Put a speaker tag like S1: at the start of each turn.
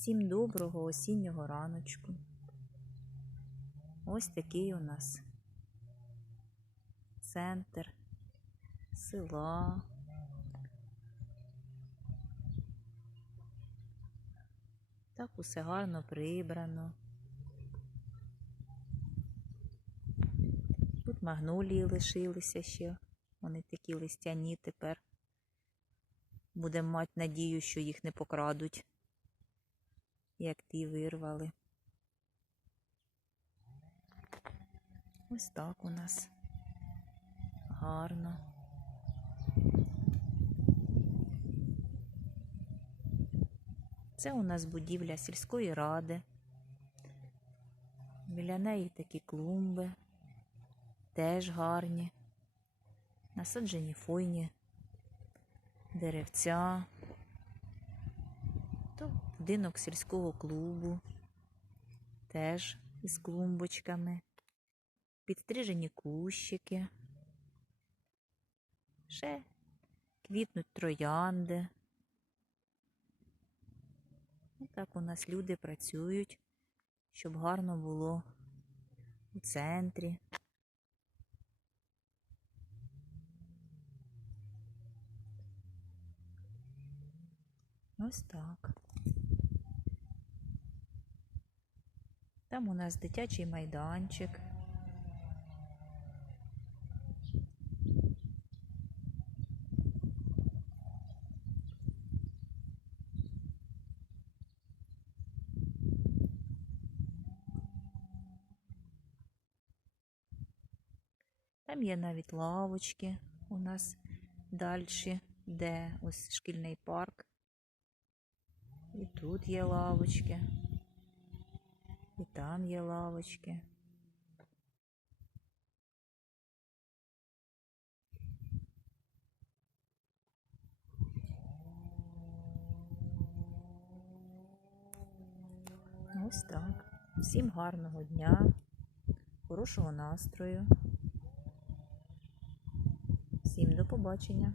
S1: Всім доброго осіннього раночку. Ось такий у нас центр села. Так усе гарно прибрано. Тут магнолії лишилися ще. Вони такі листяні тепер. Будемо мати надію, що їх не покрадуть як ті вирвали. Ось так у нас гарно. Це у нас будівля сільської ради. Біля неї такі клумби, теж гарні, насаджені фойні, деревця. Будинок сільського клубу, теж із клумбочками, підстрижені кущики, ще квітнуть троянди. Так у нас люди працюють, щоб гарно було у центрі. Ось так. Там у нас дитячий майданчик. Там є навіть лавочки у нас далі, де ось шкільний парк. І тут є лавочки. І там є лавочки. Ось так. Всім гарного дня, хорошого настрою. Всім до побачення.